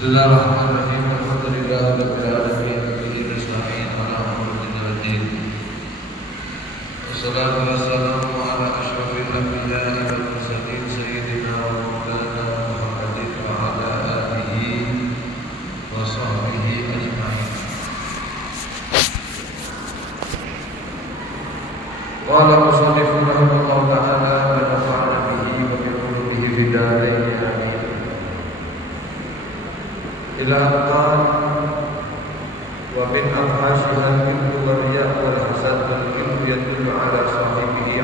Bismillahirrahmanirrahim. Alhamdulillahirabbil alamin. Bihi nasta'in ala umuri din. Wassalatu wassalamu ala asyrafil anbiya'i wal mursalin sayyidina wa maulana Muhammadin wa ala alihi wa sahbihi ajma'in. Qala musannif rahimahullahu ta'ala wa nafa'ana bihi wa bi ulumihi fid dharain. Ila qan wa min afhashiha al-kibru war-riya' wal-hasad wal-kibru yadullu ala sahibihi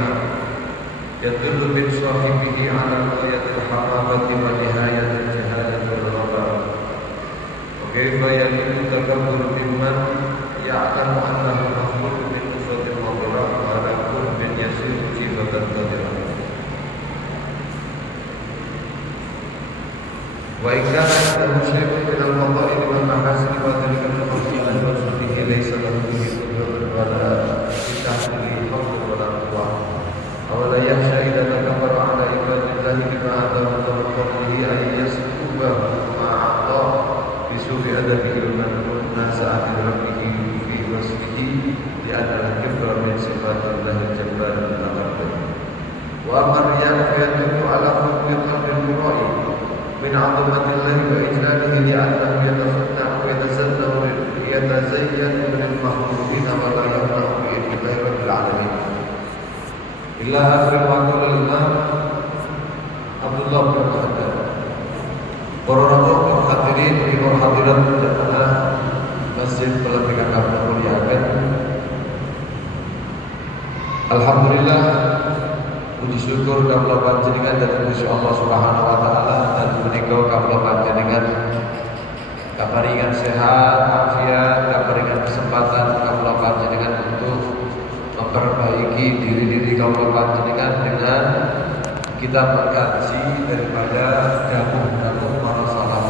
yadullu bin sahibihi ala ghayatil hamamati wa nihayatil jahalati wal-ghadab. Wa kaifa yadullu takabbur mimman ya'lamu annahu mahmud min usatil maghfirah wa ala qurbin yasir jibatan qadirah. Wa ikana al-muslimu min al-fadail wal mahasin wa dhalika al-qur'an wa sunnihi laysa lahu bihi qudratu wa la tahdihi hawla wa la quwwata aw la yakhsha idza takabbara ala ibadillahi bima adama wa qawlihi ay yaskuba ma'ata bi sufi adabihi wa nasa an rabbihi fi wasfihi li anna al-kibra min sifatillahi jabbar al-takabbur wa amriya fa yadullu ala hukmi qadri al-mura'i min 'azamatillahi wa ijlalihi li'annahu yatasanna wa yatazayyanu bil makhluqin wa la yamna'u bi idnillahi rabbil 'alamin. Ila akhir wa qala al-imam Abdullah bin Haddad. Para hadirin wa hadirat jamaah Masjid Pelatihan Kami muliakan. Alhamdulillah, puji syukur kawula panjenengan dhateng Gusti Allah Subhanahu wa taala dan menika kawula panjenengan kaparingan sehat, afiat, kaparingan kesempatan kawula panjenengan untuk memperbaiki diri kawula panjenengan dengan kita mengkaji daripada dawuh para salaf.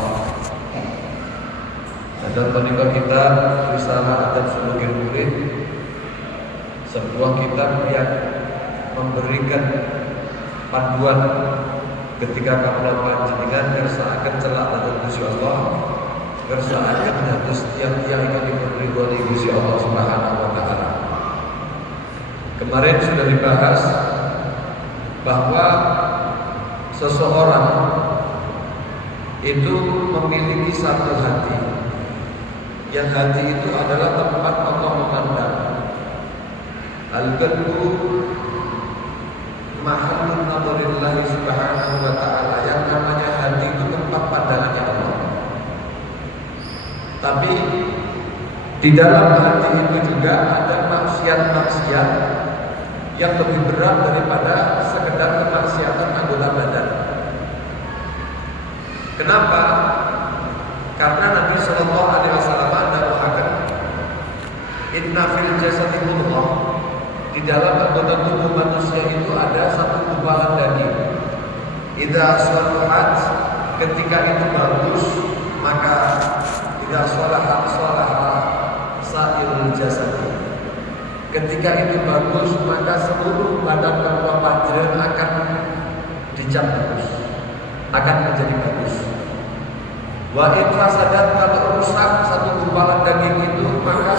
Dan menika kita risalah adab sulukil murid, sebuah kitab yang memberikan panduan ketika kawula panjenengan ngersakaken celak dhateng Gusti Allah, ngersakaken dados tiyang-tiyang ingkang diridhoi Gusti Allah Subhanahu wa taala. Kemarin sudah dibahas bahwa seseorang itu memiliki satu hati, yang hati itu adalah tempat Allah memandang. Al-qalbu mahallun nadharillahi subhanahu wa ta'ala, yang namanya hati itu tempat pandangannya Allah. Tapi di dalam hati itu juga ada maksiat-maksiat yang lebih berat daripada sekedar kemaksiatan anggota badan. Kenapa? Karena Nabi Sallallahu Alaihi Wasallam mengatakan, Inna fil jasadi mudghah, di dalam anggota tubuh manusia itu ada satu gumpalan daging. Idza shalahat, ketika itu bagus, maka idza shalahat sa'irul jasad. Ketika itu bagus, maka seluruh badan kawula panjenengan akan dicap bagus, akan menjadi bagus. Wa in fasadat, kalau rusak satu gumpalan daging itu, maka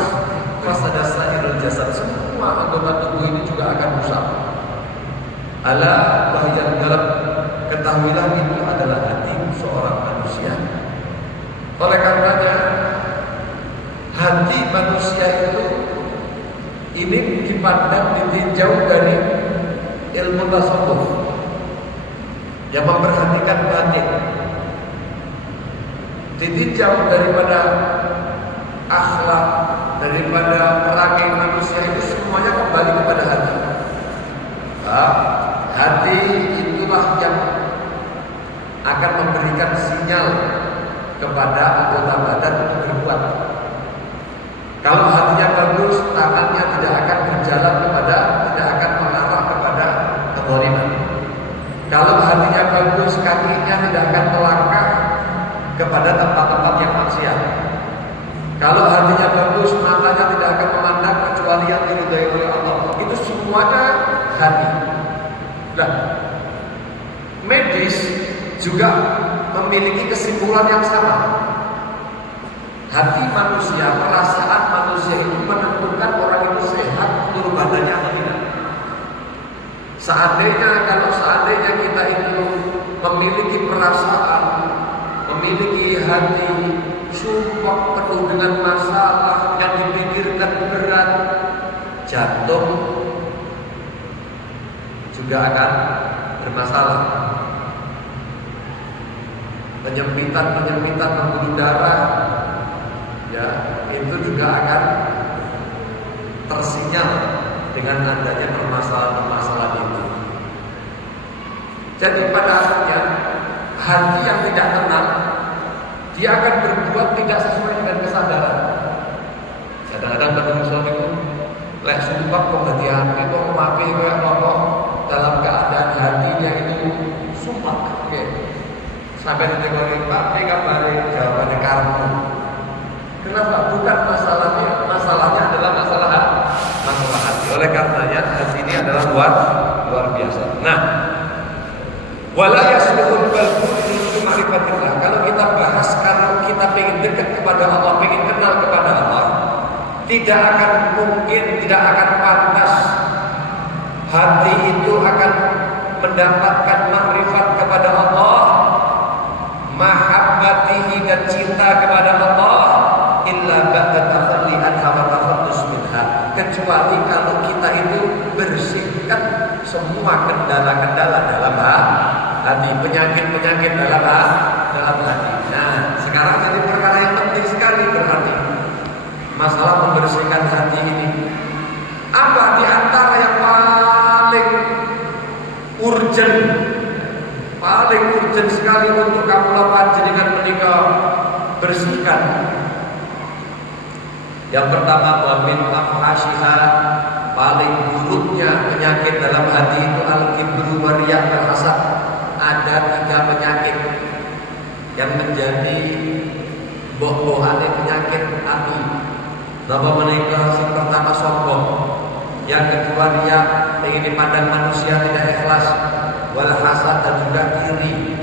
fasadat sa'irul jasad, semua anggota tubuh ini juga akan rusak. Ala wahiyal qalb, ketahuilah itu adalah hati seorang manusia. Oleh karenanya hati manusia itu ini dipandang, ditinjau dari ilmu tasawuf yang memperhatikan batin, ditinjau daripada akhlak, daripada perangai manusia, itu semuanya kembali kepada hati. Hati itulah yang akan memberikan sinyal kepada anggota badan untuk berbuat. Kalau hatinya bagus, tangannya tidak akan berjalan tidak akan mengarah kepada kezaliman. Kalau hatinya bagus, kakinya tidak akan melangkah kepada tempat-tempat yang maksiat. Kalau hatinya bagus, matanya tidak akan memandang kecuali yang diridhai oleh Allah. Itu semuanya hati. Nah, medis juga memiliki kesimpulan yang sama. Hati manusia, perasaan manusia itu menentukan orang itu sehat seluruh badannya atau tidak. Kalau seandainya kita itu memiliki perasaan, memiliki hati sumpah penuh dengan masalah yang dipikirkan berat, jantung juga akan bermasalah. Penyempitan pembuluh darah, ya, itu juga akan tersinyal dengan adanya permasalahan itu. Jadi pada akhirnya hati yang tidak tenang, dia akan berbuat tidak sesuai dengan kesadaran. Kadang-kadang ketemu suamiku, lek sumpah kok hati-hati kok memakai kayak apa dalam keadaan hatinya itu sumpah. Oke. Sampai ditegori Pak, kabarin jawabannya karena. Kenapa? Bukan masalahnya adalah masalah hati. Oleh karenanya hati ini adalah luar biasa. Nah, wala yasluhul qalbu li ma'rifatillah. Kalau kita bahas, kalau kita ingin dekat kepada Allah, ingin kenal kepada Allah, tidak akan mungkin, tidak akan pantas hati itu akan mendapatkan makrifat kepada Allah, mahabbatihi dan cinta kepada Allah, illa ba'da tafalli anha wa tafallus minha, kecuali kalau kita itu bersihkan semua kendala-kendala dalam hati, penyakit-penyakit dalam hati. Nah, sekarang jadi perkara yang penting sekali berarti masalah membersihkan hati ini. Apa di antara yang paling urgent sekali untuk kamu lakukan dengan menikah bersihkan? Yang pertama, wa min afhasyiha, paling buruknya penyakit dalam hati itu al-kibru wa riya wal hasad. Ada 3 penyakit yang menjadi boh-bohane penyakit hati. Napa menikah? Yang pertama sombong, yang kedua riya, ingin dipandang manusia tidak ikhlas, wal hasad dan juga iri.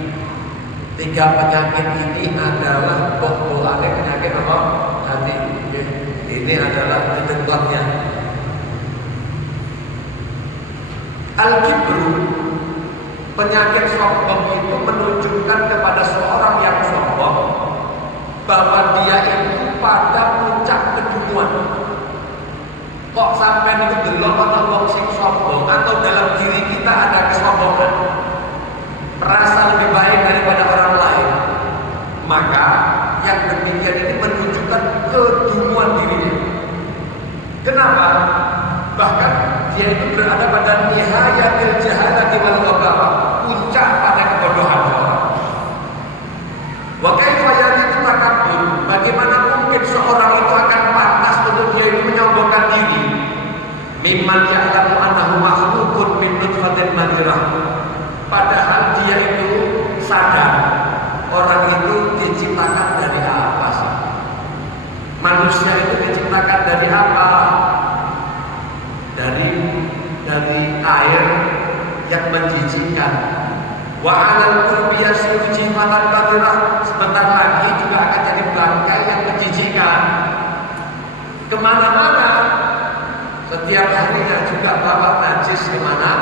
3 penyakit ini adalah boh-bohane penyakit apa? Hati. Ini adalah ketentuannya. Al-kibru, penyakit sombong itu menunjukkan kepada seorang yang sombong bahwa dia itu pada puncak kedunguan. Kok sampai itu delok ana wong sing sombong, atau dalam diri kita ada kesombongan, merasa lebih baik daripada orang lain, maka yang demikian ini menunjukkan kedunguan dirinya. Kenapa? Bahkan dia itu berada pada nihayatil jahalati wal ghadab, puncak pada kebodohan. Wa kaifa yalitu takabbur, bagaimana mungkin seorang itu akan pantas untuk dia itu menyombongkan diri? Mimman ya'lamu annahu makhluqun min nutfatin madhirah, padahal dia itu sadar orang itu diciptakan dari apa sih? Manusia itu diciptakan dari apa? Dari air yang menjijikkan. Wa 'alal qulbi yasiru jifatan qadirah, sebentar lagi juga akan jadi bangkai yang menjijikkan. Kemana-mana, setiap harinya juga bawa najis kemana?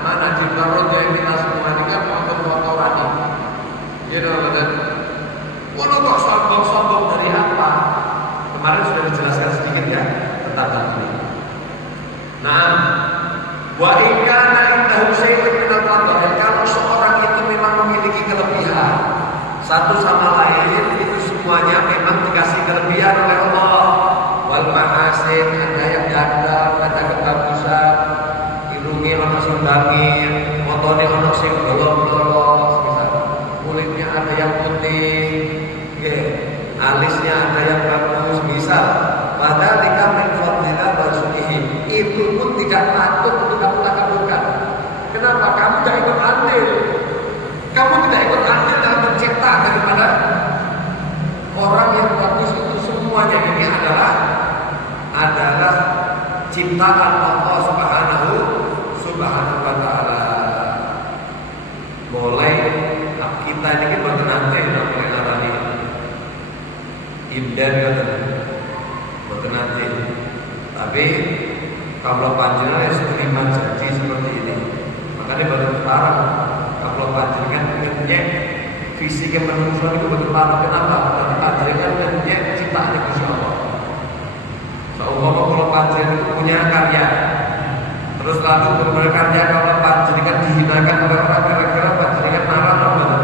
Mana di baroja yang kita semua ini kan motor-motoran ini. You know, betul? Walau kok sombong-sombong dari apa? Kemarin sudah dijelaskan sedikit ya tentang hal ini. Nah, wa in kana indahu syai'un min al-fadl, kalau seorang itu memang memiliki kelebihan satu sama lain, itu semuanya memang dikasih kelebihan oleh Allah. Wal mahasin, ada yang ganteng, ada kebagusan, irungi ono sing bangir, motone ono sing bolong-bolong, kulitnya ada yang putih, alisnya ada yang bagus, misal. Padahal di kamar fadlillah warzuqihi, itu pun tidak patut untuk kamu lakukan. Kenapa? Kamu tidak ikut andil. Kamu tidak ikut andil dalam mencipta daripada orang yang bagus itu. Semuanya ini adalah ciptaan Allah Subhanahu wa Ta'ala. Mulai kita ini kan bertenang Inden betul nanti. Tapi kalau panjenengan terima janji seperti ini, makanya baru terlarang. Kalau panjenengan ngenyek fisik yang manusia itu betul terlarang. Kenapa? Karena panjenengan ngenyek ciptaan Gusti Allah. Seumpama kalau panjenengan itu punya karya, terus lalu berkarya kalau panjenengan dihinakan oleh orang, kira-kira panjenengan marah atau betul?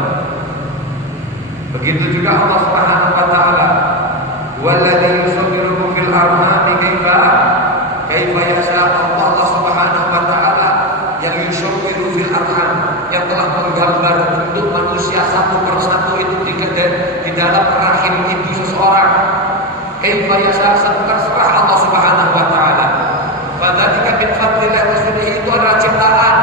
Begitu juga Allah Subhanahu wa taala, "Walladzi yusawwirukum fil arhami kaifa yasha." Allah Subhanahu wa taala yang yusawwiru fil arham, yang telah menggambar bentuk manusia satu persatu itu di dalam rahim ibu seseorang. Kaifa yasha, terserah Allah Subhanahu wa taala. Fadzalika min fadlillah wa sunnihi, itu adalah ciptaan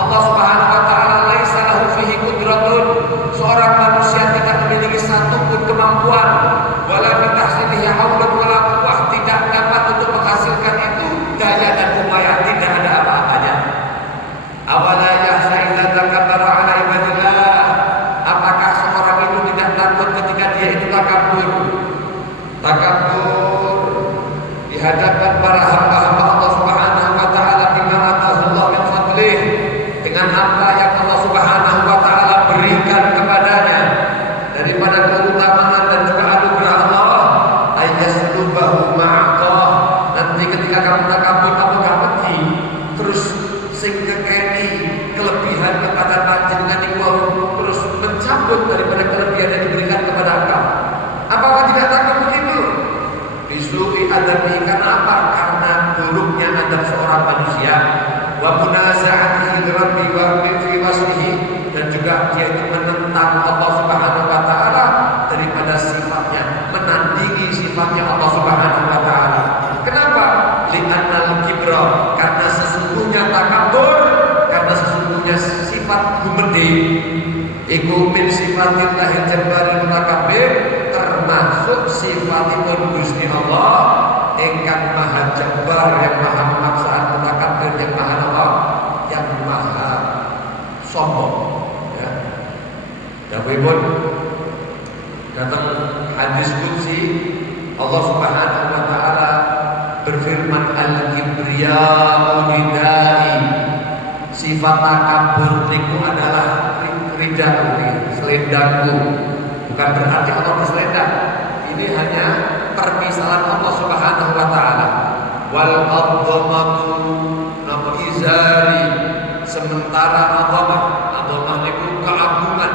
Allah Subhanahu wa taala. Laisa lahu fihi qudratun, seorang manusia tidak memiliki satu pun kemampuan, wala bitahsilihi haulun wala quwwah, tidak dapat untuk menghasilkan itu daya dan upaya, tidak ada apa-apanya. Awala yahsa idza takabbara ala ibadillah, apakah seorang itu tidak takut ketika dia itu takabur di hadapan para hamba-hamba Allah Subhanahu wa taala bima atahullah min fadlih, dengan apa yang Allah Subhanahu wa taala berikan kepadanya daripada keutamaan dan juga anugerah Allah. Ayyaslubahu ma'aqah, nanti ketika kamu takabur, kamu gak peti terus sing ngekeni kelebihan kepada panjenengan iku, terus mencabut daripada kelebihan yang diberikan kepada kamu. Apakah tidak takut begitu? Disuruhi adabi, karena apa? Karena buruknya adab seorang manusia, wa munaza'atihi rabbi wa fi wasfihi, dan juga dia itu menentang Allah Subhanahu wa taala daripada sifatnya, menandingi sifatnya Allah Subhanahu wa taala. Kenapa? Li'annal kibra, karena sesungguhnya takabur, karena sesungguhnya sifat gumedhe iku min sifatillahil jabbaril mutakabbir, termasuk sifatipun Gusti Allah ingkang maha jabbar, yang maha memaksaan, mutakabbir, yang maha apa? Yang maha sombong. Ya. Dawuhipun datang hadis qudsi, Allah Subhanahu wa taala berfirman, al-kibriya'u ridai, sifat takabur niku adalah ridaku, selendangku. Bukan berarti Allah berselendang. Ini hanya permisalan Allah Subhanahu wa taala. Wal adhamatu napa izari, sementara adhamah niku keagungan.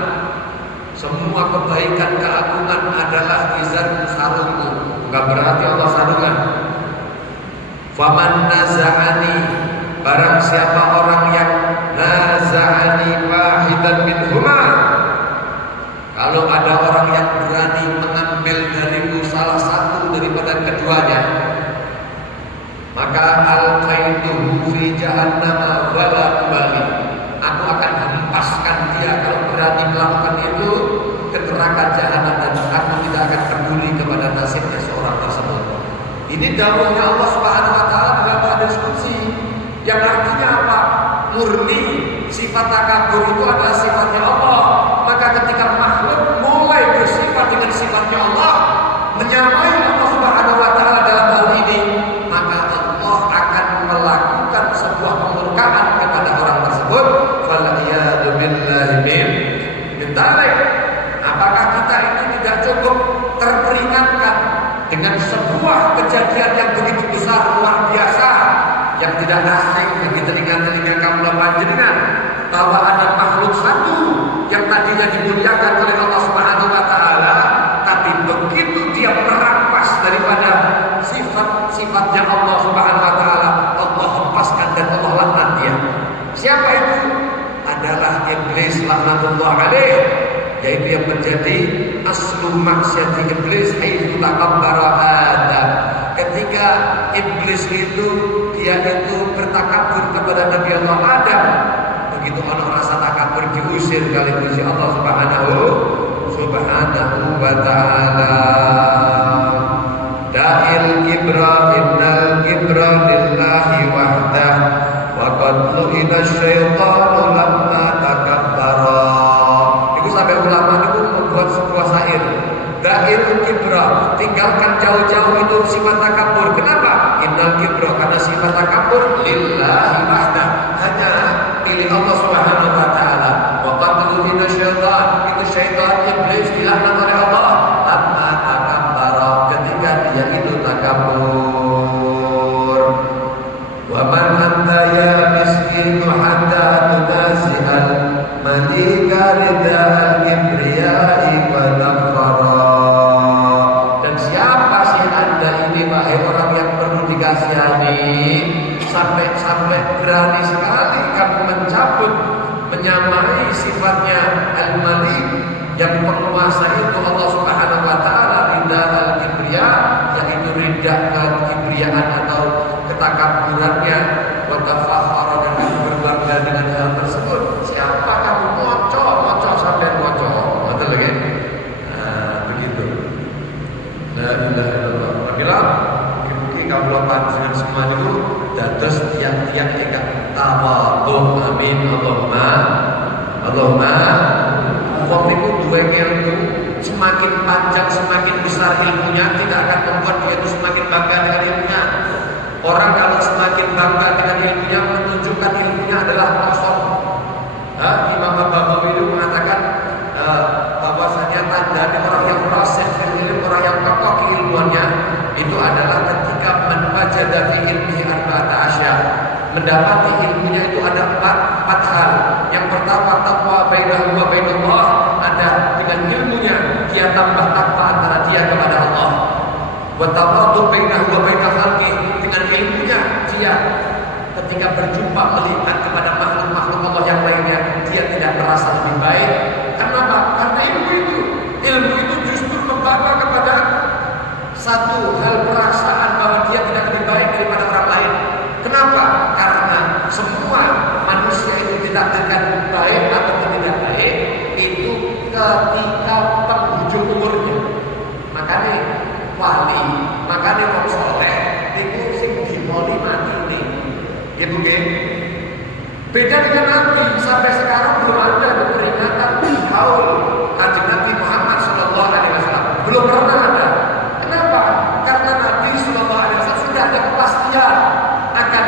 Semua kebaikan keagungan adalah izar sarungku. Bukan berarti Allah sarungan. Faman naza'ani, barang siapa orang yang naza'ani wahidan minhuma, kalau ada orang yang berani mengambil dariku salah satu daripada keduanya, maka alqaituhu fi jahannam wala ubali, aku akan hempaskan dia kalau berani melakukan itu ke neraka jahanam, dan aku tidak akan peduli kepada nasibnya seorang tersebut. Ini dawuhnya Allah Subhanahu wa taala dalam hadis qudsi, yang artinya apa? Murni sifat takabur itu adalah sifatnya Allah. Maka ketika makhluk mulai bersifat dengan sifatnya Allah, menyamai Allah Subhanahu wa taala dalam hal ini, maka Allah akan melakukan sebuah pemurkaan kepada orang tersebut. Faliyadu billahi min dzalik. Apakah kita ini tidak cukup terperingatkan dengan sebuah kejadian yang begitu besar, luar biasa, yang tidak asing bagi telinga-telinga kaum panjenengan, bahwa ada makhluk satu yang tadinya dimuliakan oleh Allah Subhanahu wa taala, tapi begitu dia merampas daripada sifat-sifatnya Allah Subhanahu wa taala, Allah hempaskan dan Allah laknat dia. Siapa itu? Adalah iblis laknatullah alaih, yaitu yang menjadi aslu maksiat iblis, haitsu takabbara Adam. Ketika iblis itu dia itu bertakabur kepada Nabi Allah Adam, begitu orang rasa takabur diusir kali Gusti Allah Subhanahu wa taala. Da'il kibra innal kibra lillahi wahdah wa qad lu'ina syaitanu lamma takabbara. Itu sampai ulama itu membuat sebuah syair. Da'il kibra, tinggalkan jauh-jauh itu sifat takabur. Kenapa? Innal kibra, karena sifat takabur lillahi wahda, hanya milik Allah Subhanahu wa taala. Wa qatlu inna syaitan, itu syaitan iblis dilaknat oleh Allah. Amma takabbara, ketika dia itu takabur. Wa man anta ya miskinu hatta tunasi'al malika ridal kibriyai wa nafara. Dan siapa sih anda ini, wahai orang yang perlu dikasihani, sampai berani sekali kamu mencabut, menyamai sifatnya al-malik, yang penguasa itu Allah Subhanahu wa taala, ridha al-kibriya, yaitu ridha kekibriyaan atau ketakaburannya, wa tafakhara, dan berbangga dengan hal tersebut. Siapa kamu? Moco sampai moco, betul lagi? Nah, begitu. La ilaha illallah. Bilang mungkin kamu panjenengan semua itu dados tiang-tiang ingkang tawadhu. Amin. Allahumma. Wong niku duwe ilmu, semakin panjang semakin besar ilmunya, tidak akan membuat dia itu semakin bangga dengan ilmunya. Orang kalau semakin bangga dengan ilmunya, menunjukkan ilmunya adalah kosong. Imam Nawawi itu mengatakan bahwasanya tanda orang yang rasikh fil ilm, orang yang kokoh keilmuannya, itu adalah ketika menwajada fi ilmihi arba'ata asya, mendapati ilmunya itu ada empat hal. Yang pertama, taqwa bainahu wa bainallah, ada dengan ilmunya dia tambah takwa antara dia kepada Allah. Wa tawaddu bainahu wa bainal khalqi, dengan ilmunya dia ketika berjumpa melihat kepada makhluk-makhluk Allah yang lainnya, dia tidak merasa lebih baik. Kenapa? Karena ilmu itu justru membawa kepada satu hal perasaan bahwa dia tidak lebih baik daripada orang lain. Kenapa? Karena semua manusia itu ditakdirkan baik atau tidak baik itu ketika penghujung umurnya. Makanya wali, makanya orang soleh itu sing dimoli mati nih. Itu kan? Beda dengan Nabi, sampai sekarang belum ada peringatan haul Kanjeng Nabi Muhammad SAW, belum pernah ada. Kenapa? Karena Nabi SAW sudah ada kepastian akan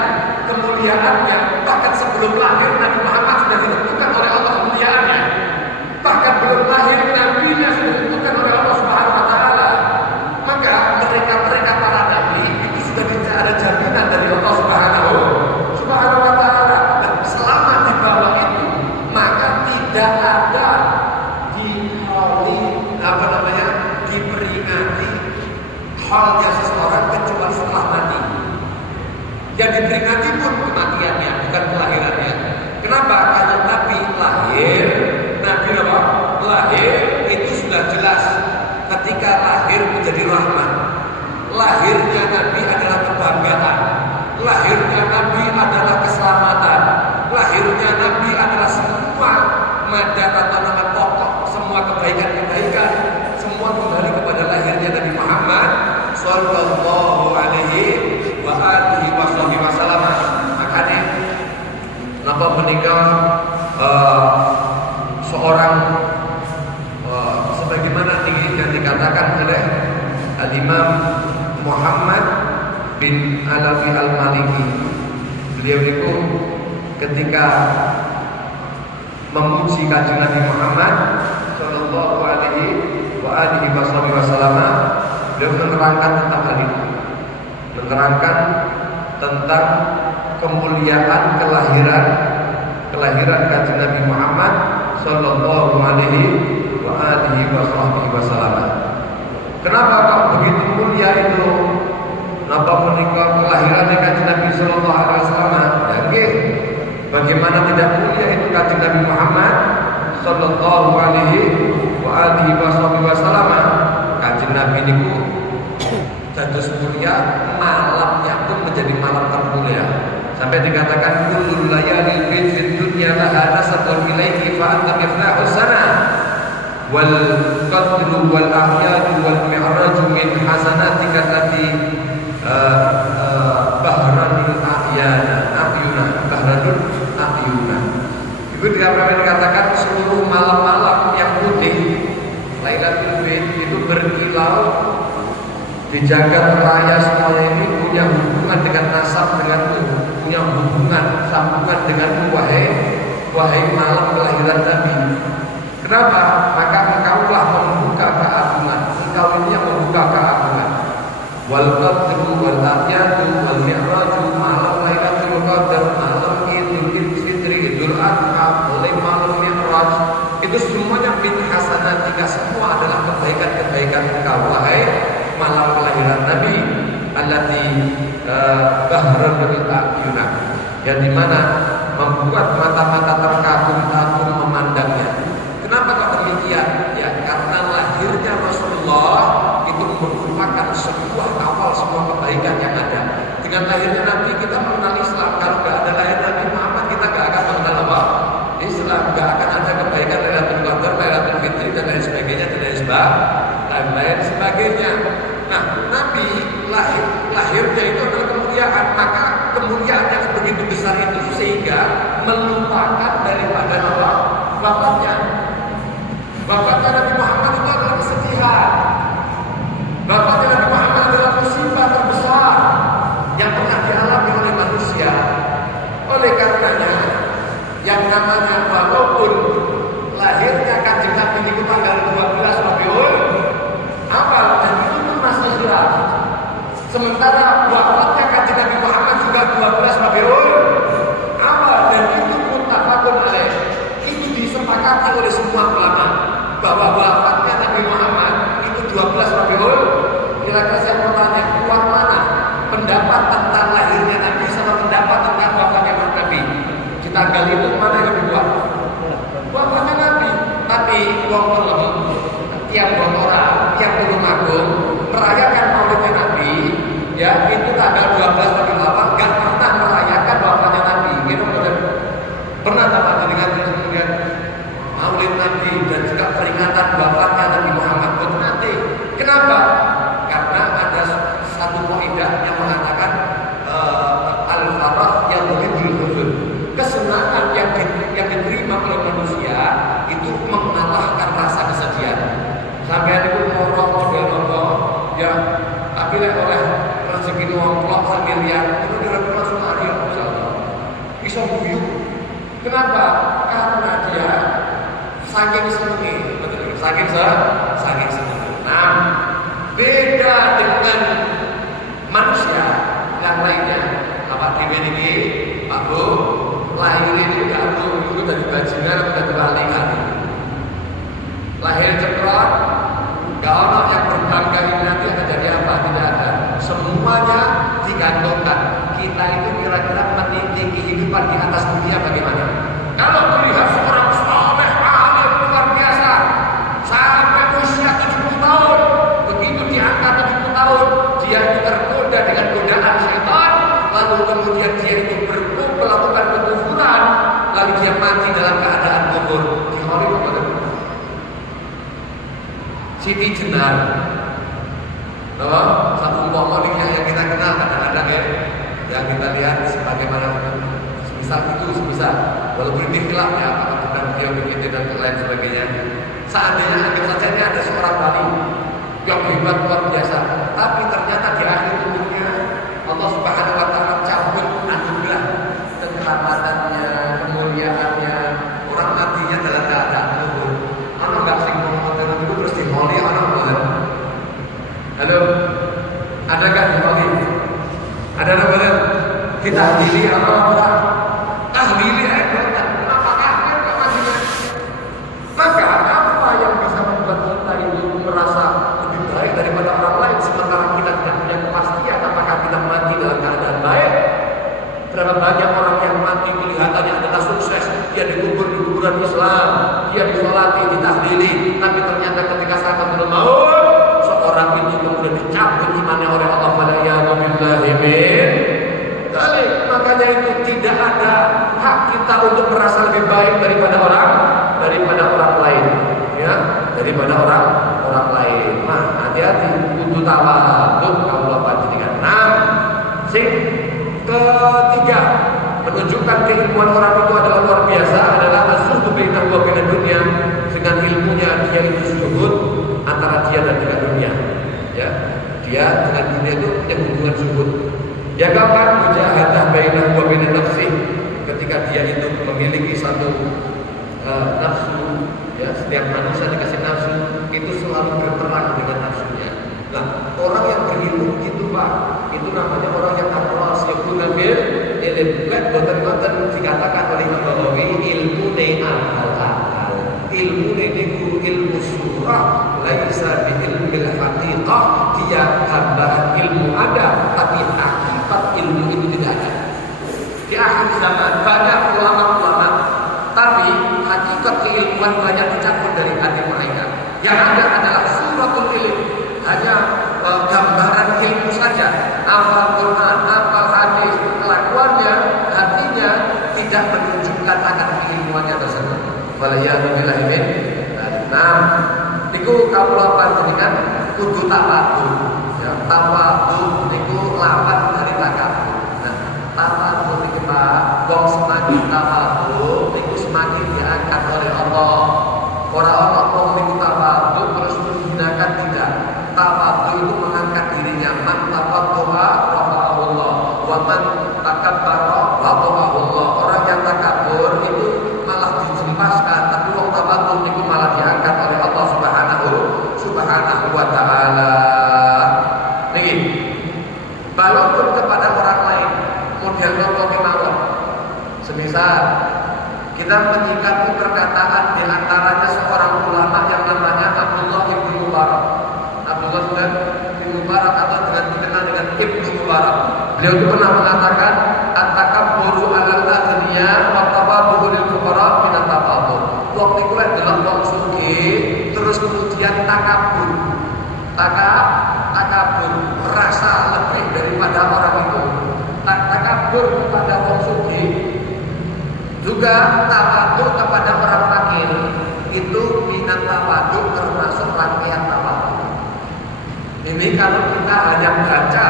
kemuliaannya. Bahkan sebelum lahir Nabi Muhammad sudah ditentukan oleh Allah kemuliaannya. Bahkan belum lahir Nabi-nya sudah ditentukan oleh Allah Subhanahu wa taala. Maka mereka para nabi itu sudah tidak ada jaminan dari Allah Subhanahu wa taala. Dan selama di bawah itu, maka tidak ada diperingati halnya seseorang kecuali setelah mati. Yang diperingati pun kematiannya, bukan kelahirannya. Kenapa? Karena Nabi lahir, lahir itu sudah jelas. Ketika lahir menjadi rahmat, lahirnya Nabi adalah kebanggaan, lahirnya Nabi adalah keselamatan, lahirnya Nabi adalah semua madat atau nama pokok, semua kebaikan-kebaikan, semua kembali kepada lahirnya Nabi Muhammad sallallahu alaihi wa alihi wasallam. Makanya napa menikah seorang sebagaimana yang dikatakan oleh Al-Imam Muhammad bin Alawi Al-Maliki. Beliau itu ketika memuji Kanjeng Nabi Muhammad sallallahu alaihi wa alihi wasallam, beliau menerangkan tentang hal itu, menerangkan tentang kemuliaan kelahiran Kanjeng Nabi Muhammad sallallahu alaihi wa alihi wasallam. Kenapa kok begitu mulia itu? Napa menikah kelahiran Kanjeng Nabi sallallahu alaihi wasallam? Ya nggih. Bagaimana tidak mulia itu Kanjeng Nabi Muhammad sallallahu alaihi wa alihi wasallam. Kanjeng Nabi niku dados mulia, malamnya pun menjadi malam termulia. Sampai dikatakan kullul layali fid dunya laha nasabun ilaihi fa anta miftahu sana wal qadru wal ahyadu wal mi'raju min hasanatika allati bahranul ahyuna. Itu dikatakan seluruh malam-malam yang putih Lailatul Qadar itu berkilau di jagat raya semuanya ini punya hubungan dengan nasab denganmu, punya hubungan sambungan denganmu, wahai malam kelahiran Nabi. Kenapa? Maka engkaulah membuka keagungan, engkau ini yang membuka keagungan. Wal qadru wal atyatu wal mi'raju, malam Lailatul Qadar, malam Idul Fitri, Idul Adha, mulai malam Mi'raj, itu semuanya min hasanatika, semua adalah kebaikan-kebaikan engkau, wahai malam kelahiran Nabi. Allati bahranul ayuna, yang dimana membuat mata-mata terkagum-kagum memandangnya. Kenapa kok demikian? Ya karena lahirnya Rasulullah itu merupakan sebuah awal semua kebaikan yang ada. Dengan lahirnya Nabi kita mengenal Islam. Kalau nggak ada lahir Nabi Muhammad kita nggak akan mengenal apa? Islam. Nggak akan ada kebaikan Lailatul Qadar, Lailatul Fitri dan lain sebagainya dan lain sebagainya. Nah, Nabi lahirnya itu adalah kemuliaan. Maka kemuliaan yang begitu besar itu sehingga melupakan daripada apa? Wafatnya. Wafatnya Nabi Muhammad itu adalah kesedihan. Wafatnya Nabi Muhammad adalah musibah terbesar yang pernah dialami oleh manusia. Oleh karenanya, yang namanya walaupun lahirnya Kanjeng Nabi itu tanggal 12 Rabiul Awal dan itu pun masih hijrah. Sementara wafatnya Kanjeng Nabi Muhammad juga 12 Rabiul Awal dan itu muttafaqun alaih. Itu disepakati oleh semua ulama bahwa wafatnya Nabi Muhammad itu 12 Rabiul. Kira-kira saya mau tanya, kuat mana pendapat tentang lahirnya Nabi sama pendapat tentang wafatnya Nabi? Di tanggal itu mana yang lebih kuat? Wafatnya Nabi. Tapi wong pelem tiap orang yang turun agung merayakan maulidnya Nabi, ya itu tanggal 12 Rabiul Awal gak pernah merayakan wafatnya Nabi. Gitu pernah dapat dengan kemudian maulid Nabi dan juga peringatan wafatnya Nabi Muhammad pun nanti. Kenapa? Karena ada satu kaidah yang mengatakan al-farah yang muhibul huzn. Kesenangan yang diterima oleh manusia itu mengalahkan rasa kesedihan. Sampai itu ngorong model ngomong, ya tapi oleh rezeki ngomong samilian itu dirasa langsung hari insyaallah. Bisa guyu. Kenapa? Karena dia saking senengnya, betul, saking senengnya. Nah, beda dengan manusia yang lainnya. Apa ini Pak Bu? Lahir ini gak tahu itu dari bajingan atau dari lali-lali. Lahir cekrot, gak ada yang berbangga ini nanti akan jadi apa? Tidak ada. Semuanya digantungkan. Kita itu kira-kira meniti kehidupan di atas dunia bagaimana? Kalau melihat seorang saleh alim luar biasa sampai usia 70 tahun, begitu di angka 70 tahun dia itu tergoda dengan godaan syaitan, lalu kemudian dia itu melakukan kekufuran, lalu dia mati dalam keadaan kufur. Di Hollywood Siti Jenar, satu umpama yang kita kenal kadang-kadang ya, yang kita lihat sebagaimana semisal walaupun ini khilaf ya, apakah bukan dia begitu dan lain sebagainya. Seandainya anggap saja ini ada seorang wali yang hebat luar biasa, tapi ternyata di akhir umurnya Allah Subhanahu Wa Taala cabut anugerah kekeramatannya, kemuliaannya, orang matinya dalam keadaan kufur. Anak nggak sing ngomong itu terus dimoli anak boleh. Halo, adakah dimoli? Ada yang boleh kita pilih apa orang? Ahli maka apa yang bisa membuat kita itu merasa lebih baik daripada orang lain sementara kita tidak punya kepastian apakah kita mati dalam keadaan baik? Berapa banyak orang yang mati kelihatannya adalah sukses, dia dikubur di kuburan Islam, dia disolati, ditahlili, tapi ternyata ketika sakaratul maut seorang itu kemudian dicabut imannya oleh Allah. Makanya itu tidak ada hak kita untuk merasa lebih baik daripada orang lain, ya, daripada orang lain. Nah, hati-hati kudu tawadhu kalau panjenengan. Nah, sing ketiga menunjukkan keilmuan orang itu adalah luar biasa adalah az-zuhdu baina wa baina dunya. Dengan ilmunya dia itu zuhud antara dia dan dengan dunia. dia dengan dunia itu punya hubungan zuhud. Ya kapan mujahadah bainahu wa bain nafsi, ketika dia itu memiliki satu nafsu, ya setiap manusia dikasih nafsu itu selalu berperang dengan nafsunya. Nah, orang yang berilmu itu Pak, itu namanya orang yang akhlas, yakuna bil ilm. Boten-boten dikatakan oleh Imam Nawawi ilmu akal. Ilmu niku ilmu surah, laisa bi ilmil haqiqah. Dia gambaran ilmu ada, tapi hakikat ilmu itu tidak ada. Di akhir zaman banyak ulama-ulama, tapi hakikat keilmuan banyak dicabut dari hati mereka. Yang ada adalah suratul ilm, hanya gambaran ilmu saja, hafal Quran, hafal hadis, kelakuannya, hatinya tidak menunjukkan akan keilmuannya tersebut. Waliyahillah ini. Nah, niku kawula panjenengan kudu tawadhu. Ya, tawadhu niku lawan dari takabur. Nah, tawadhu niki Pak, wong semakin tawadhu niku semakin diangkat oleh Allah. Orang-orang wong niku tawadhu terus menggunakan tidak. Tawadhu itu mengangkat dirinya, man tawaddu'a rafa'ahullah wa man takabbara wada'ahullah. Orang yang takabur itu malah dijempaskan, tapi wong tawadhu itu malah diangkat oleh Allah Subhanahu wa taala. Niki. Walaupun kepada orang lain model contoh kemawon. Semisal kita menyikapi perkataan di antaranya seorang ulama yang namanya Abdullah bin Mubarak. Abdullah bin Mubarak atau dikenal dengan Ibnu Mubarak. Beliau itu pernah mengatakan at-takabburu 'alal aghniya wa tawaddu'u lil fuqara min at-tawaddu'. Waktu itu adalah wong sugih terus kemudian takabur. Takabur merasa lebih daripada orang itu. Takabur kepada wong sugih, juga tawadhu kepada orang fakir. Itu minat tawadhu termasuk rangkaian tawadhu. Ini kalau kita hanya baca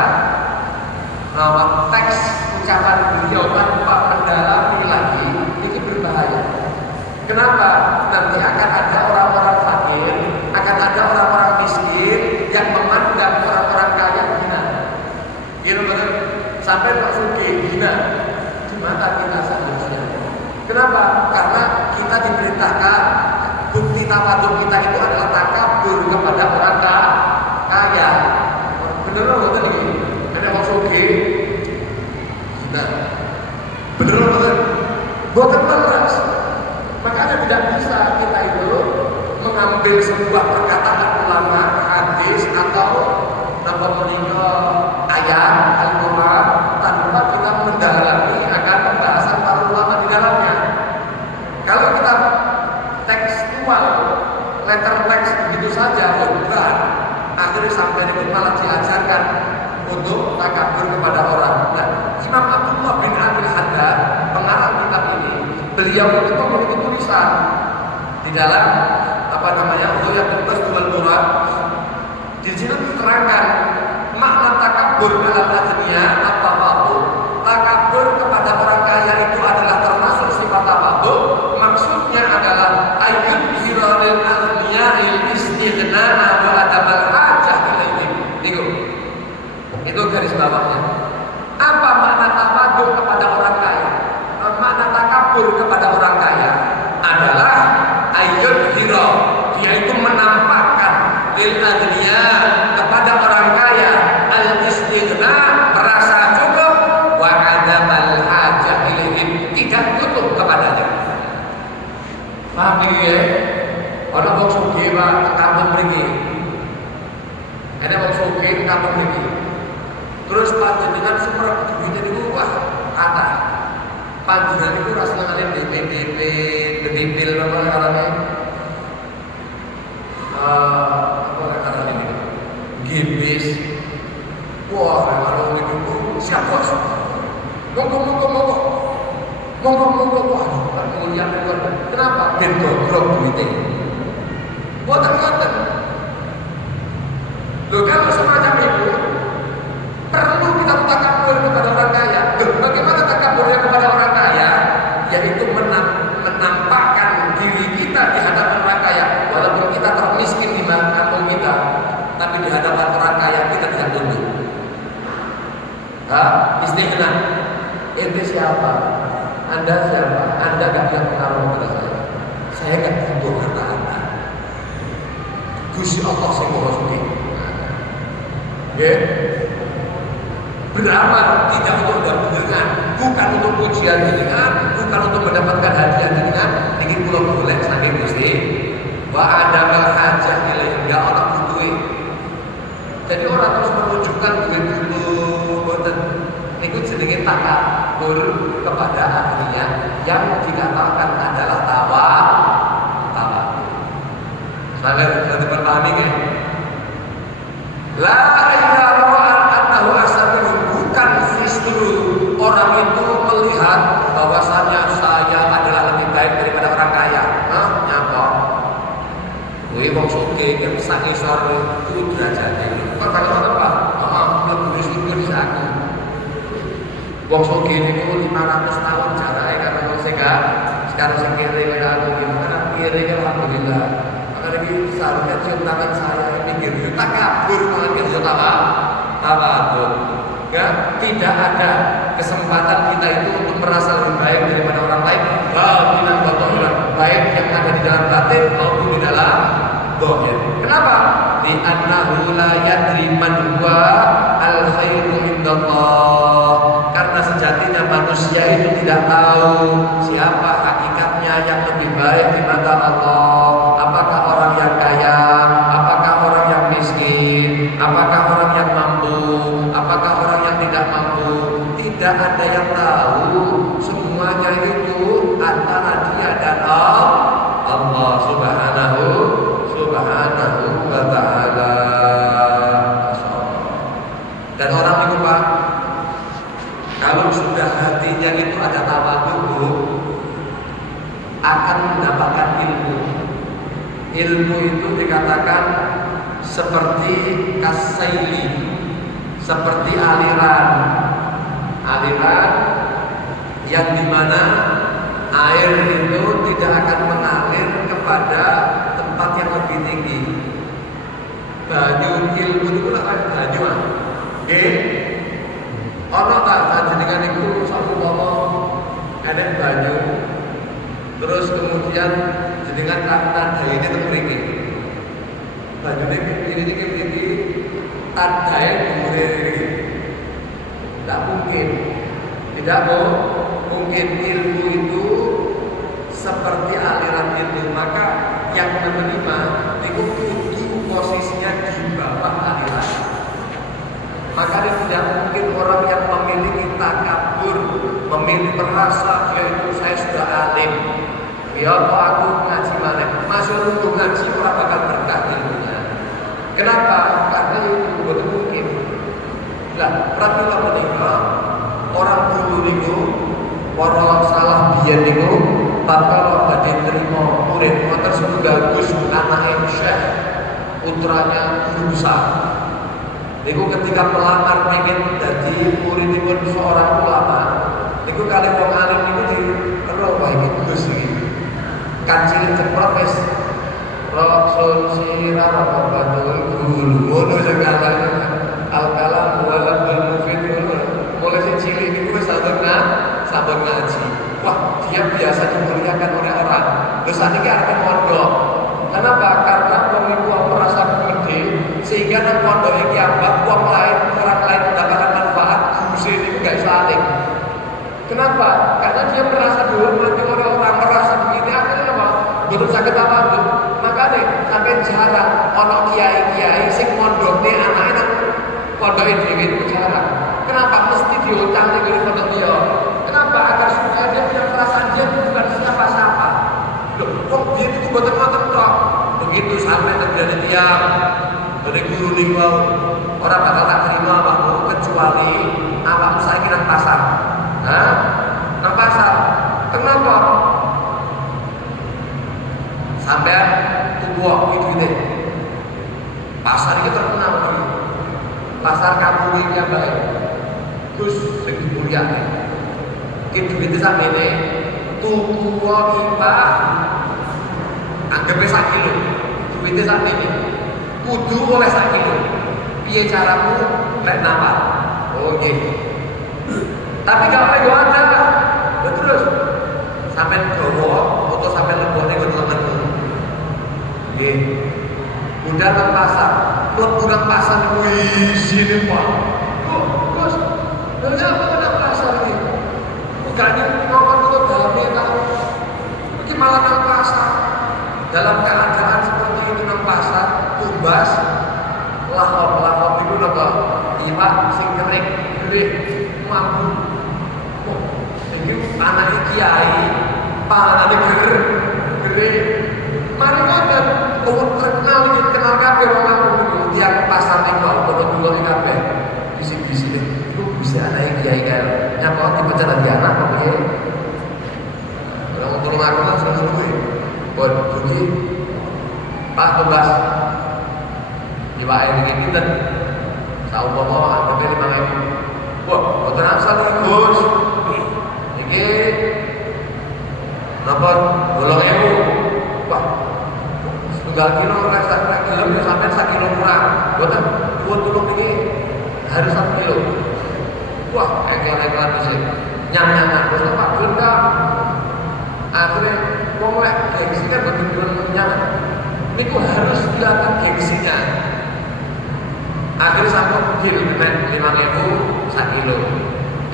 teks ucapan beliau tanpa mendalami lagi, ini berbahaya. Kenapa? Nanti akan ada orang-orang fakir, akan ada orang-orang miskin yang memandang orang-orang kaya hina. Gitu betul? Sampai Pak Suki hina di mata kita seharusnya. Kenapa? Karena kita diperintahkan bukti tawadhu kita itu adalah takabur kepada orang kaya. Bener betul ini? Ada Pak Suki hina. Bener betul? Bukan leras. Makanya tidak bisa kita itu mengambil sebuah perkataan ulama, hadis atau ayat Al-Quran tanpa kita mendalami akan pembahasan para ulama di dalamnya. Kalau kita tekstual, letter text begitu saja, berat, akhirnya sampai itu malah diajarkan untuk takabur kepada orang. Nah, Imam Abdullah bin Abdul Haddad pengarang kitab ini, beliau itu memiliki tulisan di dalam Ghayat al-Qasd Murad. Di sini diterangkan makna takabur ala dunia apa waktu. Takabur kepada orang kaya itu adalah termasuk sifat tawadhu. Maksudnya adalah ayat hiraril aghniya'il istighna'a wa adamal hajah ilaihim. Itu garis bawahnya. Apa makna tawadhu kepada orang kaya? Makna takabur kepada orang kaya adalah ayat hira, dia itu menampakkan lil agniya kepada orang kaya al istighna, merasa cukup, wa adamal hajah ilaihim, tidak butuh kepadanya. Paham ya? Ana wong sugih Pak kampung mriki. Ada wong sugih kampung mriki. Terus panjenengan semerap duwite niku wah kathah. Panjenengan itu rasanya kalian DPDP, bedipil apa namanya? Apa namanya ini? Gibis. Wah, kalau itu siapa? Monggo. Wah, kan mulia keluar. Kenapa? Ben goblok duwite. Boten ngoten. Lho kalau semacam itu perlu kita takabur kepada orang kaya. Bagaimana takaburnya kepada orang kaya? Yaitu menampakkan diri kita di hadapan orang kaya, walaupun kita termiskin di kampung kita, tapi di hadapan orang kaya kita tidak siapa? Anda siapa? Anda gak bilang pengaruh kepada saya. Saya gak butuh harta Anda. Gusti Allah sing maha suci. Ya. Beramal tidak untuk dengan, bukan untuk pujian dengan, bukan untuk mendapatkan hadiah dengan. Ini pulau boleh saking Gusti. Wa adamal hajah nilai enggak orang butuh. Jadi orang terus menunjukkan duit dulu, boten. Itu jenenge takabur kepada akhirnya yang dikatakan adalah tawa. Sangat dipahami kan? La ilaha annahu asabihu, bukan justru orang itu melihat bahwasanya saya adalah lebih baik daripada orang kaya. Nyapa? Kuwi wong sugih yang sak isor itu derajate. Kok kalau apa? Lebih syukur aku. Wong sugih niku 500 tahun jarake karo wong sekarang sing kiri kaya aku gimana kiri alhamdulillah. Maka ini seharusnya cium tangan saya pinggir takabur malah kerja tawadhu. Ya, tidak ada kesempatan kita itu untuk merasa lebih baik daripada orang lain. Batinan wa zahiran, baik yang ada di dalam batin maupun di dalam zahir. Kenapa? Li annahu la yadri man huwa al khairu indallah. Karena sejatinya manusia itu tidak tahu siapa hakikatnya yang lebih baik di mata Allah. Apakah orang yang kaya, apakah orang yang miskin, apakah orang yang mampu, apakah orang yang tidak mampu. Tidak ada yang tahu. Semuanya itu antara dia dan Allah subhanahu wa ta'ala. Dan orang itu Pak, kalau sudah hatinya itu ada tawadhu, akan mendapatkan ilmu. Ilmu itu dikatakan seperti kasaili, seperti aliran yang dimana air itu tidak akan mengalir kepada tempat yang lebih tinggi. Banyu ilmu itu lah banyu mah. Nggih. Ana tak jenengan iku satu ngomong enek banyu. Terus kemudian jenengan tandai ini mriki. Banyune ini tandai umure iki. Tidak mungkin. Tidak mungkin. Ilmu itu seperti aliran itu. Maka yang menerima itu kudu posisinya di bawah aliran. Maka tidak mungkin orang yang memiliki takabur, memiliki merasa yaitu saya sudah alim. Ya kok aku ngaji malah masuk untuk ngaji orang bakal berkah ilmunya. Kenapa? Karena itu betul mungkin. Lah, pratila menikah orang dulu niku, orang salah biyen niku, tatkala badhe terima murid wonten sing bagus anake syekh, putranya guru besar. Niku ketika pelamar pengen dadi muridipun seorang ulama, niku kali wong alim niku dikero wae iki Gus iki. Kancil ceprot wis Rasul sirah rabbul guru. Ngono segala al-kalam wal mufid mulai si cilik niku wis sabar ngaji. Wah, dia biasa dimuliakan oleh orang. Terus sakniki arep mondok. Kenapa? Karena wong iku merasa gede sehingga nang pondok iki ambak orang lain mendapatkan manfaat, guru niku gak iso alim. Kenapa? Karena dia merasa dihormati oleh orang, merasa begini akhirnya apa? Betul sakit apa tuh? Makanya sampai jarang ono kiai-kiai sing mondokne anake nang pondoke dhewe itu jarang. Kenapa? Mesti diutang ning pondok dia. Kenapa? Agar supaya dia punya perasaan dia bukan siapa-siapa. Loh, kok dia itu boten-boten tok. Begitu sampai terjadi tiang dari guru niku orang bakal tak terima awakmu kecuali awakmu saiki nang pasar. Nang pasar. Kenapa? Sampai tubuh itu deh. Pasar itu terkenal lagi. Pasar kampung ini yang baik. Terus lebih mulia. Itu sampai ini tubuh IPA anggapnya 1 kilo. Duitnya sampai ini. Kudu oleh 1 kilo. Piye caramu lek napa? Oh nggih. Tapi gak boleh gua ada. Terus sampai gowo atau sampai lebokne nggon lengan. Nggih. Udah nang pasar, mlebu nang pasar niku isine Pak. Gus, lha apa nang pasar iki? Bukannya ngomong itu daleme ta. Iki malah nang pasar. Dalam keadaan seperti itu nang pasar, tumbas lahop itu napa? Iwak sing kering, gede, mampu. Oh, iki anake kiai, panane gede. Mari ngoten, wong terkenal iki kenal kabeh wong kampung niku, tiang pasar niku foto-foto kabeh. Bisik-bisik iku bisa anake kiai kae. Nyapa dipecat dadi anak kok piye? Ora tolong aku lah seneng kuwi. Bon, iki Pak tugas iwake iki pinten? Saumpama anggape 5.000. Wah, boten asal Gus. Iki napa 8.000? Wah, setunggal kilo rek gelem sampai 1 kilo kurang. Boten, tulung iki harus 1 kilo. Wah, ekor-ekor sih. Nyang-nyangan terus Pak gelem ta. Akhirnya wong lek gengsi kan bener-bener nyangan. Niku harus kelihatan gengsinya. Akhirnya sampun deal dengan 5.000 1 kilo.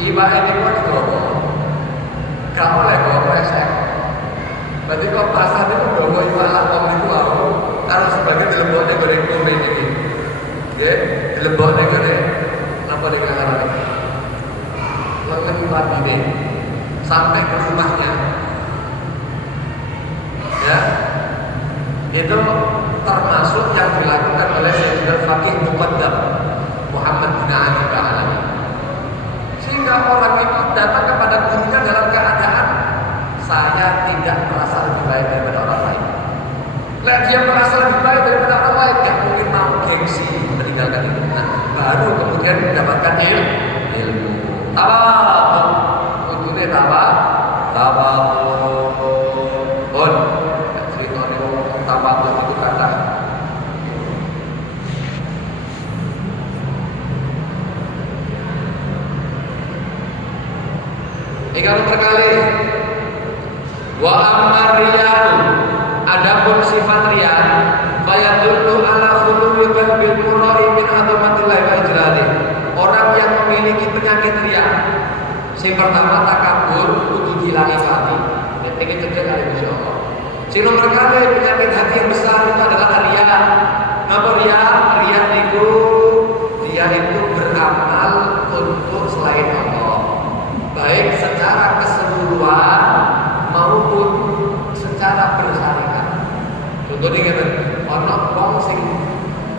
Iwak ini kok digowo. Gak oleh gowo resek. Berarti kok pasar itu gowo iwak lakon niku wae. Karo sebagai dilebokne goreng kuning iki. Nggih, dilebokne goreng napa dikarane. Lengen patine sampai ke rumahnya. Ya. Itu termasuk yang dilakukan oleh Sayyidina Faqih Muqaddam Muhammad bin Ali Ba'alani. Sehingga orang itu datang kepada gurunya dalam keadaan saya tidak merasa lebih baik daripada orang lain. Lihat dia merasa lebih baik daripada orang lain, yang mungkin mau gengsi meninggalkan itu. Nah, baru kemudian mendapatkan ilmu. Tawadhu, kudune tawadhu. Bon, cerita ni tawadhu itu kata. Kalau berkali wa ammar riyadu, adapun sifat riya fayadullu ala khuluwi qalbil murai min azamatillahi wa ijlalih. Orang yang memiliki penyakit riya, sing pertama takabur kudu dilangi hati. Nek iki cedhek kali insyaallah. Sing nomor kali penyakit hati yang besar itu adalah riya. Napa riya? Riya niku dia itu beramal untuk selain Allah, baik secara keseluruhan maupun secara bersyariat. Contohnya ngeten, ana wong sing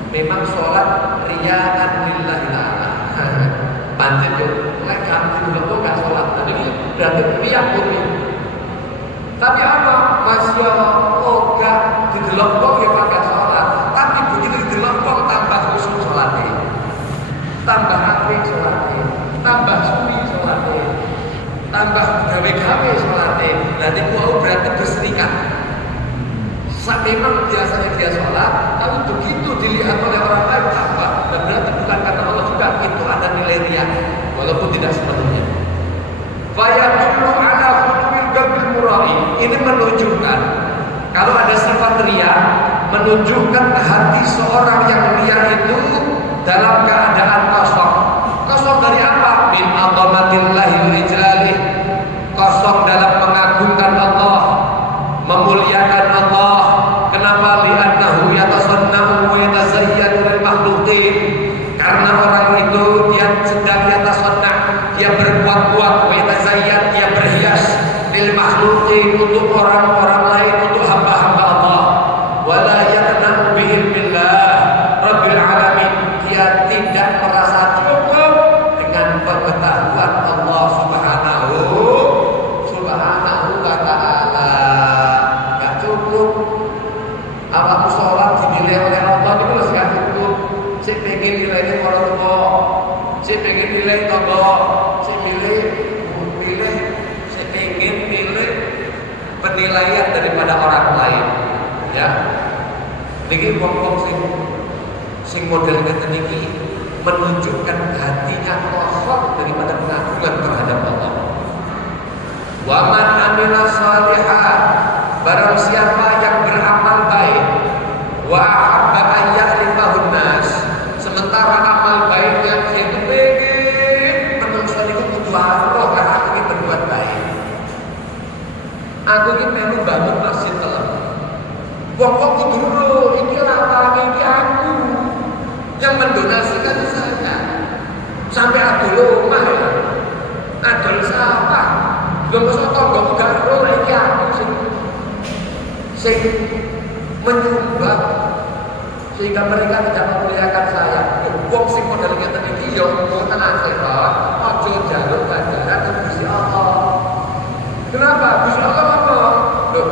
memang sholat riyaan lillahi ta'ala. Pancen yo lek kanthi lho gak sholat, tapi berarti riya murni. Tapi apa? Masya Allah gak didelok wong ya gak sholat, tapi begitu didelok wong tambah khusyuk sholatnya, tambah apik sholatnya, tambah suwi sholatnya, tambah gawe-gawe sholatnya. Nanti berarti berserikat. Memang biasanya dia sholat, tapi begitu dilihat oleh orang lain tambah. Dan berarti bukan karena Allah juga, itu ada nilai riya, walaupun tidak sepenuhnya. Fayadullu ala khuluwil qalbil murai. Ini menunjukkan kalau ada sifat riya, menunjukkan hati seorang yang riya itu dalam keadaan kosong. Kosong dari apa? Min azamatillahi wa ijlalih. Kosong dalam mengagungkan Allah, memuliakan Allah. Kenapa? Li'annahu yatasanna'u wa yatazayyanu lil makhluqin. Karena orang itu dia sedang yatasanna', dia berbuat-buat, wa yatazayyan, dia berhias lil makhluqin, untuk orang-orang lain, untuk hamba-hamba Allah. Wala yaqna'u bi ilmillah rabbil alamin. Dia tidak merasa cukup dengan pengetahuan Allah subhanahu wa ta'ala. Gak cukup. Awakmu sholat dinilai oleh Allah itu masih gak cukup. Si pengen nilainya orang tua, si pengen nilai toko, si pengen nilai penilaian daripada orang lain. Ya, niki wong sing model ngeten iki menunjukkan hatinya kosong daripada pengagungan terhadap Allah. Wa man amila shalihan, barang siapa yang beramal baik, wa ahabba an ya'rifahun nas, sementara amal baiknya itu pengen menungso niku kudu aro karena aku iki berbuat baik. Aku iki melu bangun masjid telem. Wong-wong kudu ro, iki lapane iki aku yang mendonasikan saya. Sampai adol omah ya. Adol sapa? Lho mosok tangga gak ro iki aku sing menyumbang sehingga mereka tidak memuliakan saya. Wong sing modal ngeten iki ya mboten akhirat, aja njaluk ganjaran ke Gusti Allah. Kenapa? Gusti Allah apa? Loh,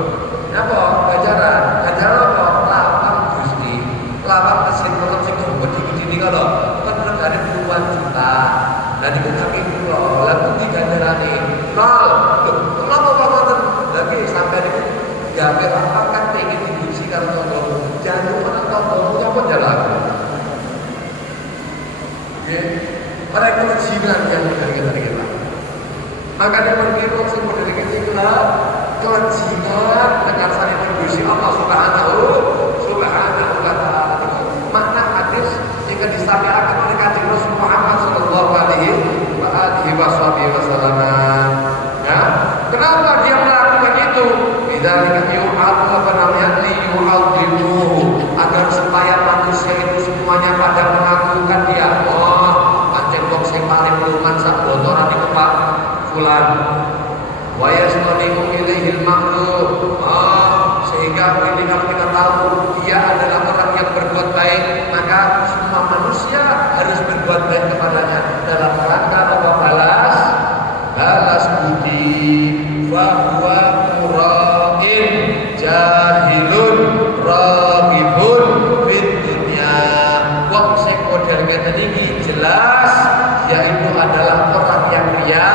apa? Ganjaran. Ganjaran apa? Lapang Gusti. Lapang mesin motor sing gede-gede niki lho. Kan regane puluhan juta. Lah niku kaki kula, lha pundi ganjarane? Nol. Loh, kenapa kok ngoten? Lagi sampai niku gawe apa kan pengen dibuji karo tangga. Jangan ana tangga apa jalan. Nggih. Para kejinan yang kita. Makanya menurut sing model iki kula kejinan dengan sane Gusti Allah Subhanahu wa taala. Makna hadis yang disampaikan oleh Kanjeng Rasul Muhammad sallallahu alaihi wasallam. Ya, kenapa dia melakukan itu? Bidzalika yu'adhu apa namanya liyu'adhimu, agar supaya manusia itu semuanya pada mengagungkan dia. Oh, pancen wong sing paling luman sak botoran iku Pak fulan. Wa yasmani'u ilaihil makhluk. Oh, sehingga ini kalau kita tahu dia adalah orang yang berbuat baik, maka semua manusia harus berbuat baik kepadanya dalam rangka apa? Balas budi. Wa huwa mura'in jahilun raghibun fid dunya. Wong sing model ngeten iki jelas yaitu adalah orang yang riya,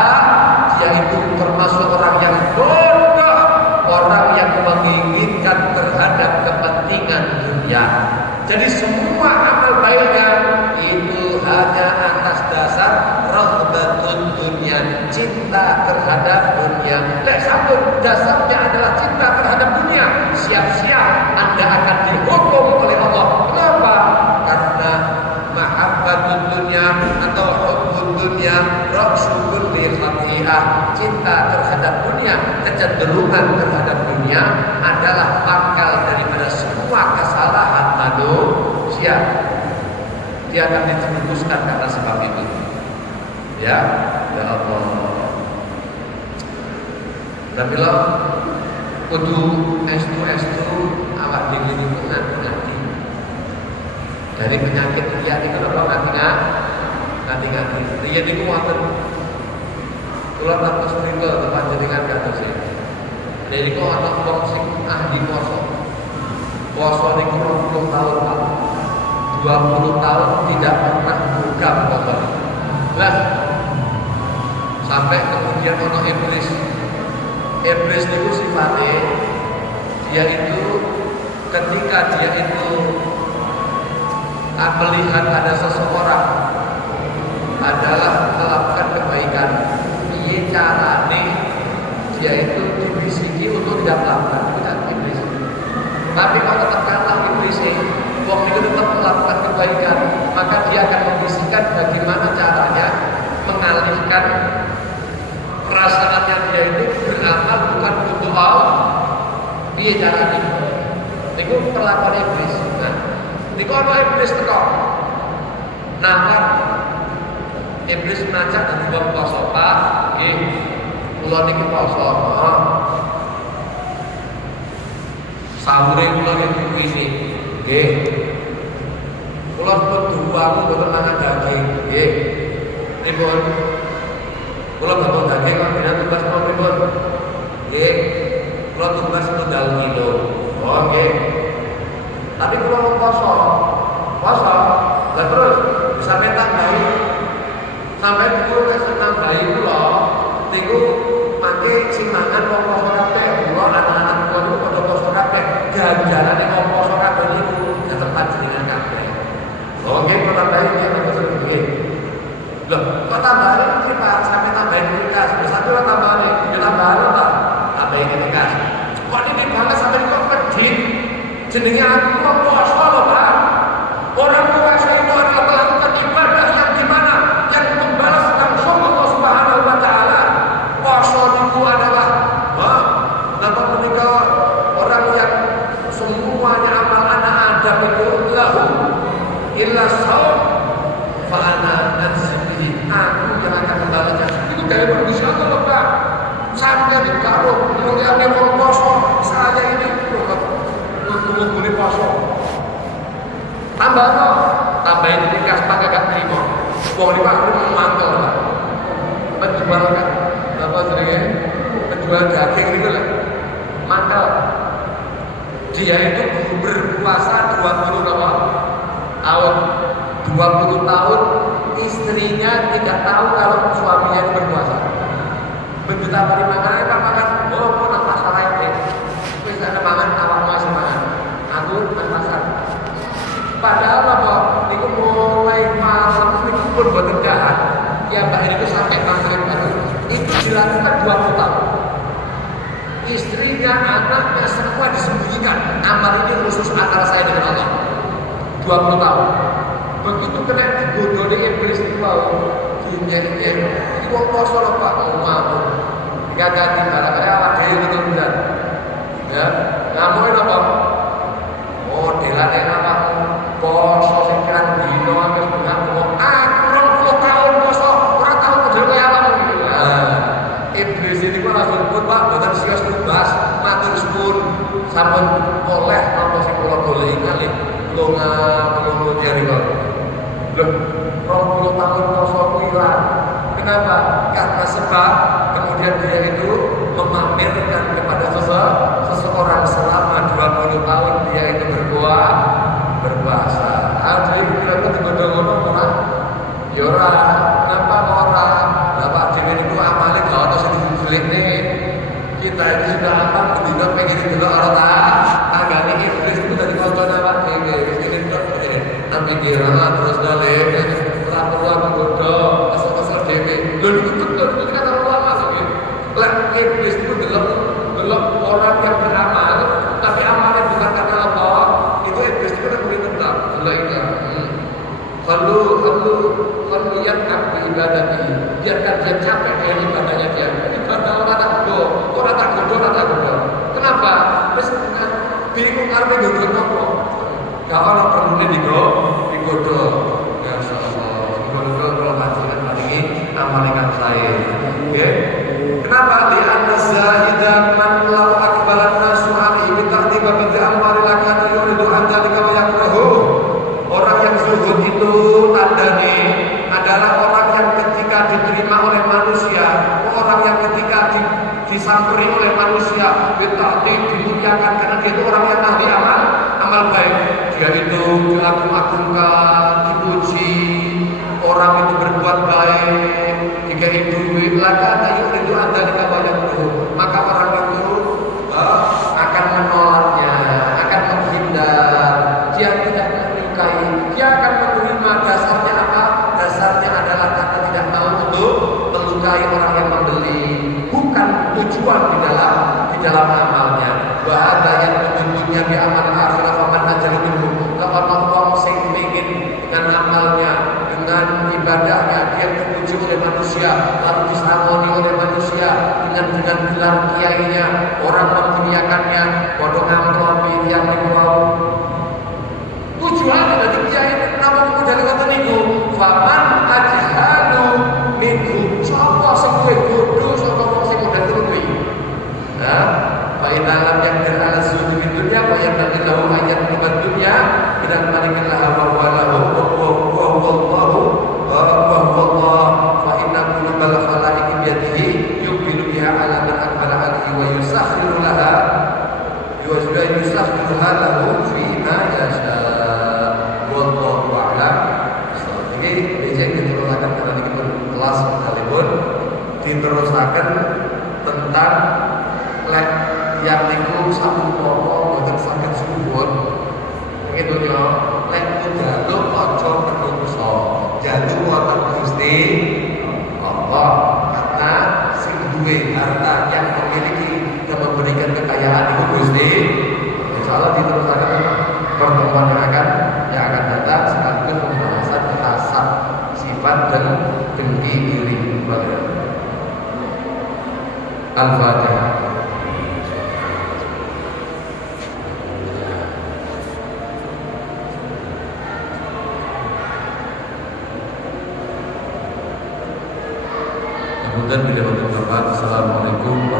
yaitu termasuk orang yang bodoh, orang yang menginginkan terhadap kepentingan dunia. Jadi semua amal baiknya itu hanya atas dasar rahbatun dunia, cinta terhadap dunia. Satu dasarnya adalah cinta terhadap dunia. Siap-siap Anda akan dihukum oleh Allah. Kenapa? Karena mahabbatun dunia atau hubbud dunia rasul li khati'ah, cinta terhadap dunia, kecenderungan terhadap dunia adalah pangkal daripada semua kesalahan manusia. Dia akan dicetuskan karena sebab itu. Ya Allah. Tapi lo kudu estu awak dhewe niku ngati. Dari penyakit riya itu apa ngati. Riya niku wonten. Kula tak sprinkle tempat jenengan kados e. Dari kok ana wong sing ahli poso. Poso niku 20 tahun, Pak. 20 tahun tidak pernah buka poso. Lah sampai kemudian ana iblis. Iblis niku sifatnya dia itu ketika dia itu melihat ada seseorang adalah melakukan kebaikan, piye carane dia itu dibisiki untuk tidak melakukan, bukan iblis. Tapi kalau tetap kalah iblisnya, wong itu tetap melakukan kebaikan, maka dia akan membisikkan bagaimana caranya mengalihkan perasaannya dia itu beramal bukan untuk Allah. Piye carane? Niku perlakuan iblis. Nah, niku ana iblis teko. Nawar. Iblis ngajak dari wong poso, Pak. Nggih. Kula niki poso. Sahure kula niki kuwi. Nggih. Kula kudu wae boten mangan daging. Nggih. Pripun? Kula boten daging kok dina tugas pripun? Nggih. Kula tugas modal kilo. Oh nggih. Tapi kula mau poso. Lah terus sampai tambahi sampai kula nek tambahi kula niku mangke sing mangan wong poso kabeh. Kula anak-anak kula niku padha poso kabeh. Ganjarane wong poso kabeh niku ya tempat jenengan kabeh. Oh nggih kula tambahi nggih. tambahan ini Pak, sampai tambahin ringkas. Satu lah tambahan ini, tambahan apa? Tambahin ringkas. Kok ini banget sampai kok pedit? Jenenge aku mau puasa loh Pak. Orang puasa itu adalah melakukan ibadah yang dimana yang membalas langsung Allah Subhanahu Wa Taala. Puasa itu adalah dapat menikah orang yang semuanya amal anak Adam itu lahu illa saum fa ana nasibihi, aku yang akan membalasnya. Itu kayak manusia Allah Pak. Sampai di karo mulyane wong poso, saya ini nunggu poso. Tambahin ringkas Pak gak terima. Wong iki Pak mantel Pak. Penjual kan apa jenenge? Penjual daging itu lho. Mantel. Dia itu berpuasa 20 tahun. 20 tahun istrinya tidak tahu kalau suaminya itu berpuasa. Begitu bari mangan Pak makan, oh kok nang pasar ae. Wis ada mangan awak masih mangan. Aku nang pasar. Padahal apa? Niku mulai malam niku pun boten jahat. Ya Mbak itu sampai maghrib itu dilakukan 20 tahun. Istrinya, anaknya semua disembunyikan. Amal ini khusus antara saya dengan Allah. 20 tahun. Begitu kena digodoni iblis itu dinyek-nyek. Iki wong poso lho Pak, ngomong. Dikagati barang awak dhewe betul-betul. Ya, ngamuin apa? Oh, delane apa? Poso sing kan dino wis ngomong, aku 20 tahun poso, ora tau model kaya awakmu iki. Iblis ini kok langsung pun Pak, boten sios tugas, matur suwun. Sampun oleh apa sing kula goleki kali lunga diari kok. Loh, 20 tahun poso ilang. Kenapa? Karena sebab kemudian dia itu memamerkan kepada seseorang selama 20 tahun dia itu berpuasa. Ada yang bilang itu ngono ora? Ya ora, napa ora? Bapak dhewe niku amale gak ono sing dijelekne. Kita ini sudah apa mendino pengen dulu ora ta? Tanggane iblis itu dari kancane awak dhewe. Wis ngene tok ngene. Tapi dia terus dale ora perlu menggoda, kesel-kesel dhewe. Lho itu kata ulama to nggih. Lek iblis itu delok orang yang beramal tapi amalnya bukan karena Allah, itu iblis itu udah menentang. Delok itu. Kalau yang ibadati, biarkan dia capek dengan ibadahnya dia. Ibadah orang tak godo. Kenapa? Wis bingung arep godo nopo. Gak ono perlu digodo. Ya Allah, godo kalau panjenengan paringi amalan saya. Nggih. Kenapa? Di an-zahidan man lau akbalan nasu alaihi bi ta'tiba bi amwali lakana yuridu an dzalika wa yakrahu. Orang yang zuhud itu tandanya adalah orang yang ketika diterima oleh manusia, orang yang ketika disamperi oleh manusia, dimuliakan karena dia itu orang yang ahli amal baik. Dia itu diagung-agungkan, dipuji, orang itu berbuat baik, jika itu lakana yuridu an dzalika wa yakrahu, maka orang itu akan menolaknya, akan menghindar, dia tidak menyukai, dia akan menerima. Dasarnya apa? Dasarnya adalah karena tidak mau untuk melukai orang yang membeli, bukan tujuan di dalam amalnya. Wa ada yang menyebutnya di amal akhirah faman ajal minhu. Kalau orang sing ingin dengan amalnya, dengan ibadahnya dia dipuji oleh manusia, lalu disangoni oleh manusia dengan gelar kiainya, orang memuliakannya, padha ngamploni yang dibawa. Tujuannya dari kiai namun modal kata niku, faman ajhalu minhu. Sapa sing duwe bodho sapa wong sing modal kuwi. Nah, fa inna lam yaqdir ala zuhdi fid dunya wa yaqdir lahu ayat rubad dunya bidan malikillah wa walahu wa wallahu wa Allah fa inna qulubal khalaiqi bi yadihi yuqbilu biha ala man aqbala alayhi wa yusakhiru laha lahu fi ma yasha. Wallahu a'lam. Ini bijak diterusakan karena ini kelas sekalipun diterusakan tentang lek yang niku satu pokok boten saged subur. Itu yo lek njaluk aja menungso, jaluk wonten Gusti Allah. Karena sing duwe harta yang memiliki dan memberikan kekayaan itu Gusti. Insyaallah diteruskan pertemuan yang akan datang sekaligus pembahasan hasad, sifat dan dengki diri. Al-Fatihah. Kemudian bila Bapak, Assalamualaikum